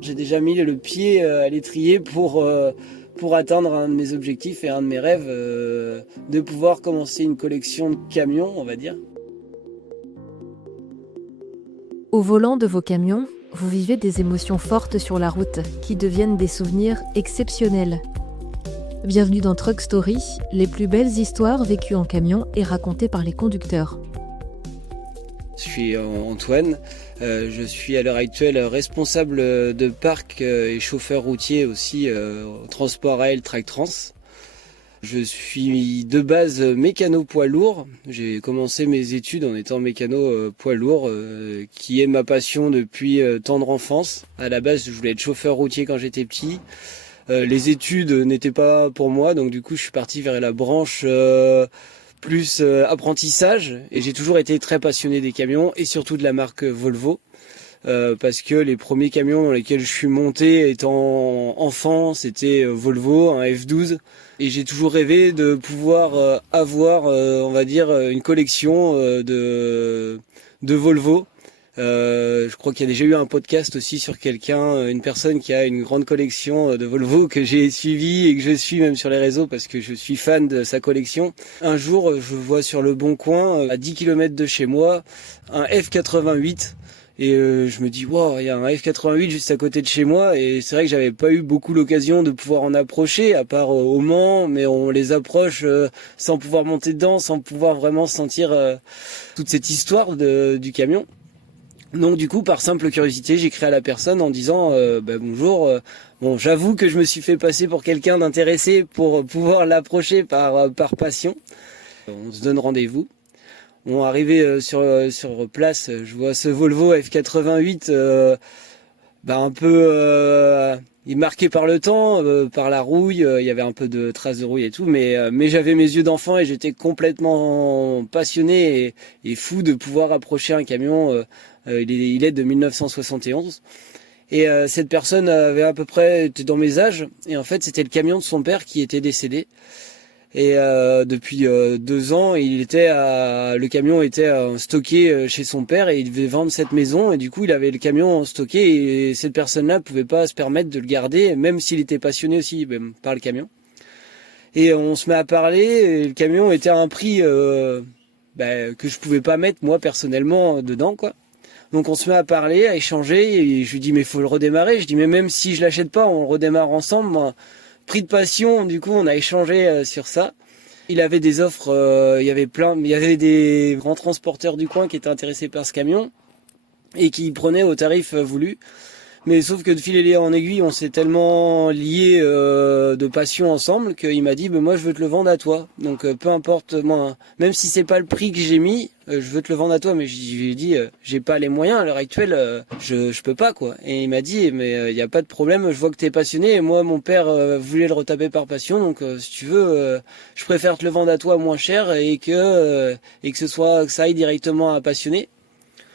J'ai déjà mis le pied à l'étrier pour atteindre un de mes objectifs et un de mes rêves, de pouvoir commencer une collection de camions, on va dire. Au volant de vos camions, vous vivez des émotions fortes sur la route qui deviennent des souvenirs exceptionnels. Bienvenue dans Truck Story, les plus belles histoires vécues en camion et racontées par les conducteurs. Je suis Antoine, je suis à l'heure actuelle responsable de parc et chauffeur routier aussi au transport rail Track-Trans. Je suis de base mécano poids lourd. J'ai commencé mes études en étant mécano poids lourd, qui est ma passion depuis tendre enfance. À la base, je voulais être chauffeur routier quand j'étais petit. Les études n'étaient pas pour moi, donc du coup, je suis parti vers la branche plus apprentissage. Et j'ai toujours été très passionné des camions et surtout de la marque Volvo. Parce que les premiers camions dans lesquels je suis monté étant enfant, c'était Volvo, un F12. Et j'ai toujours rêvé de pouvoir avoir, on va dire, une collection de Volvo. Je crois qu'il y a déjà eu un podcast aussi sur une personne qui a une grande collection de Volvo que j'ai suivi et que je suis même sur les réseaux parce que je suis fan de sa collection. Un jour, je vois sur le Bon Coin, à 10 km de chez moi, un F88. Et je me dis, wow, il y a un F88 juste à côté de chez moi. Et c'est vrai que j'avais pas eu beaucoup l'occasion de pouvoir en approcher, à part au Mans, mais on les approche sans pouvoir monter dedans, sans pouvoir vraiment sentir toute cette histoire du camion. Donc du coup, par simple curiosité, j'écris à la personne en disant bonjour. Bon, j'avoue que je me suis fait passer pour quelqu'un d'intéressé pour pouvoir l'approcher par passion. On se donne rendez-vous. Bon, arrivé sur place, je vois ce Volvo F88 un peu marqué par le temps, par la rouille. Il y avait un peu de traces de rouille et tout, mais j'avais mes yeux d'enfant et j'étais complètement passionné et fou de pouvoir approcher un camion. Il est de 1971. Et cette personne avait à peu près été dans mes âges. Et en fait, c'était le camion de son père qui était décédé. Et depuis 2 ans, le camion était stocké chez son père et il devait vendre cette maison. Et du coup, il avait le camion stocké et cette personne-là pouvait pas se permettre de le garder, même s'il était passionné aussi par le camion. Et on se met à parler. Et le camion était à un prix que je pouvais pas mettre moi personnellement dedans, quoi. Donc on se met à parler, à échanger. Et je lui dis mais faut le redémarrer. Je dis mais même si je l'achète pas, on le redémarre ensemble. Moi, prix de passion, du coup on a échangé sur ça. Il avait des offres, il y avait des grands transporteurs du coin qui étaient intéressés par ce camion et qui prenaient au tarif voulu. Mais sauf que de fil en aiguille, on s'est tellement liés de passion ensemble qu'il m'a dit moi je veux te le vendre à toi. Donc peu importe, moi, même si c'est pas le prix que j'ai mis, je veux te le vendre à toi. Mais je lui ai dit j'ai pas les moyens à l'heure actuelle, je peux pas quoi. Et il m'a dit mais y a pas de problème, je vois que t'es passionné. Et moi mon père voulait le retaper par passion, donc si tu veux, je préfère te le vendre à toi moins cher et que que ça aille directement à un passionné.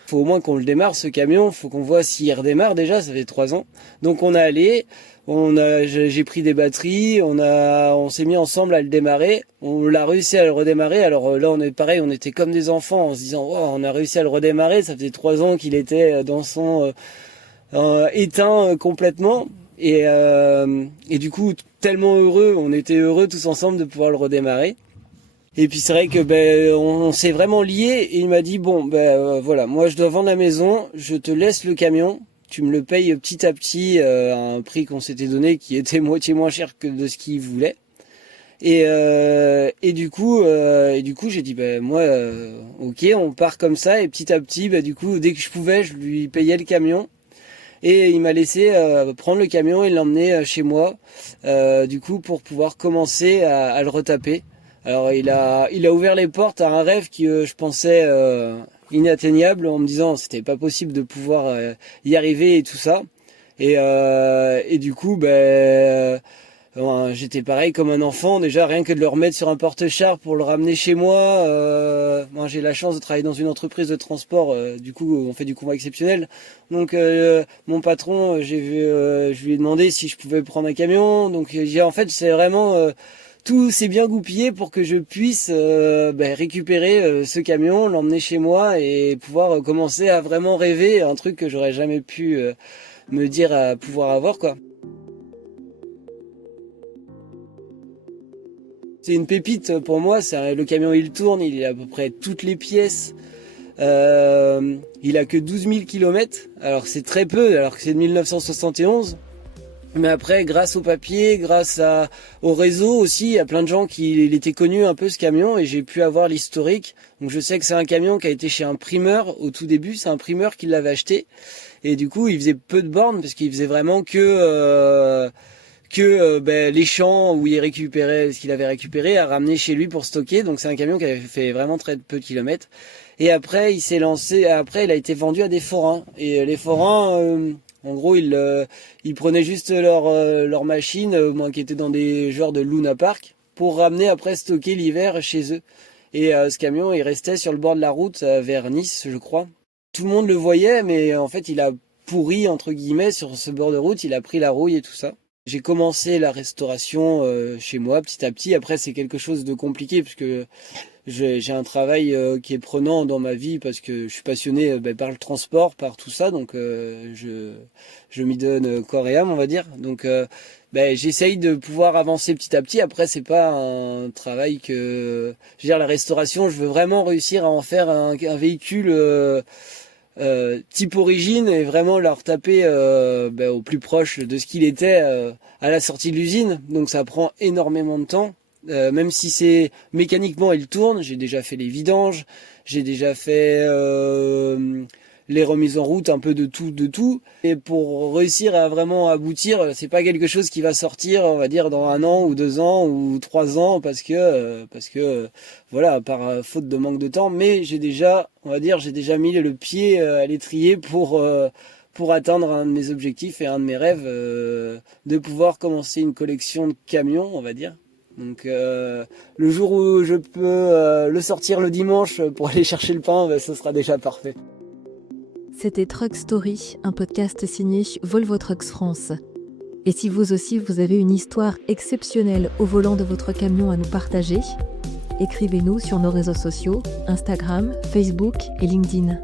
Faut au moins qu'on le démarre ce camion, faut qu'on voit s'il redémarre déjà, ça fait 3 ans. Donc on a allé, j'ai pris des batteries, on s'est mis ensemble à le démarrer, on l'a réussi à le redémarrer. Alors là on est pareil, on était comme des enfants en se disant wow, on a réussi à le redémarrer, ça faisait 3 ans qu'il était dans son éteint complètement. Et du coup tellement heureux, on était heureux tous ensemble de pouvoir le redémarrer. Et puis c'est vrai que on s'est vraiment liés et il m'a dit voilà, moi je dois vendre la maison, je te laisse le camion, tu me le payes petit à petit à un prix qu'on s'était donné qui était moitié moins cher que de ce qu'il voulait. Et du coup j'ai dit moi ok, on part comme ça et petit à petit du coup dès que je pouvais je lui payais le camion. Et il m'a laissé prendre le camion et l'emmener chez moi, du coup pour pouvoir commencer à le retaper. Alors il a ouvert les portes à un rêve qui je pensais inatteignable en me disant c'était pas possible de pouvoir y arriver et tout ça. Et du coup j'étais pareil comme un enfant déjà, rien que de le remettre sur un porte-char pour le ramener chez moi. Moi j'ai la chance de travailler dans une entreprise de transport, du coup on fait du convoi exceptionnel. Donc mon patron, je lui ai demandé si je pouvais prendre un camion. Donc en fait c'est vraiment tout s'est bien goupillé pour que je puisse récupérer ce camion, l'emmener chez moi et pouvoir commencer à vraiment rêver, un truc que j'aurais jamais pu me dire à pouvoir avoir, quoi. C'est une pépite pour moi, le camion il tourne, il a à peu près toutes les pièces. Il a que 12 000 km, alors c'est très peu, alors que c'est de 1971. Mais après, grâce au papier, au réseau aussi, il y a plein de gens il était connu un peu ce camion et j'ai pu avoir l'historique. Donc je sais que c'est un camion qui a été chez un primeur au tout début, c'est un primeur qui l'avait acheté. Et du coup, il faisait peu de bornes parce qu'il faisait vraiment que les champs où il récupérait ce qu'il avait récupéré à ramener chez lui pour stocker. Donc c'est un camion qui avait fait vraiment très peu de kilomètres. Et après, il a été vendu à des forains. Et les forains, en gros, ils prenaient juste leur machine, qui était dans des genres de Luna Park, pour ramener après stocker l'hiver chez eux. Et ce camion, il restait sur le bord de la route vers Nice, je crois. Tout le monde le voyait, mais en fait, il a pourri, entre guillemets, sur ce bord de route. Il a pris la rouille et tout ça. J'ai commencé la restauration chez moi petit à petit. Après, c'est quelque chose de compliqué parce que j'ai un travail qui est prenant dans ma vie parce que je suis passionné par le transport, par tout ça. Donc, je m'y donne corps et âme, on va dire. Donc, j'essaye de pouvoir avancer petit à petit. Après, c'est pas un travail je veux dire, la restauration, je veux vraiment réussir à en faire un véhicule type origine et vraiment leur taper au plus proche de ce qu'il était à la sortie de l'usine. Donc ça prend énormément de temps. Même si c'est mécaniquement il tourne, j'ai déjà fait les vidanges, j'ai déjà fait les remises en route, un peu de tout. Et pour réussir à vraiment aboutir, c'est pas quelque chose qui va sortir, on va dire, dans 1 an ou 2 ans ou 3 ans parce que voilà, par faute de manque de temps. Mais j'ai déjà mis le pied à l'étrier pour atteindre un de mes objectifs et un de mes rêves, de pouvoir commencer une collection de camions, on va dire. Donc le jour où je peux le sortir le dimanche pour aller chercher le pain, ce sera déjà parfait. C'était Truck Story, un podcast signé Volvo Trucks France. Et si vous aussi vous avez une histoire exceptionnelle au volant de votre camion à nous partager, écrivez-nous sur nos réseaux sociaux, Instagram, Facebook et LinkedIn.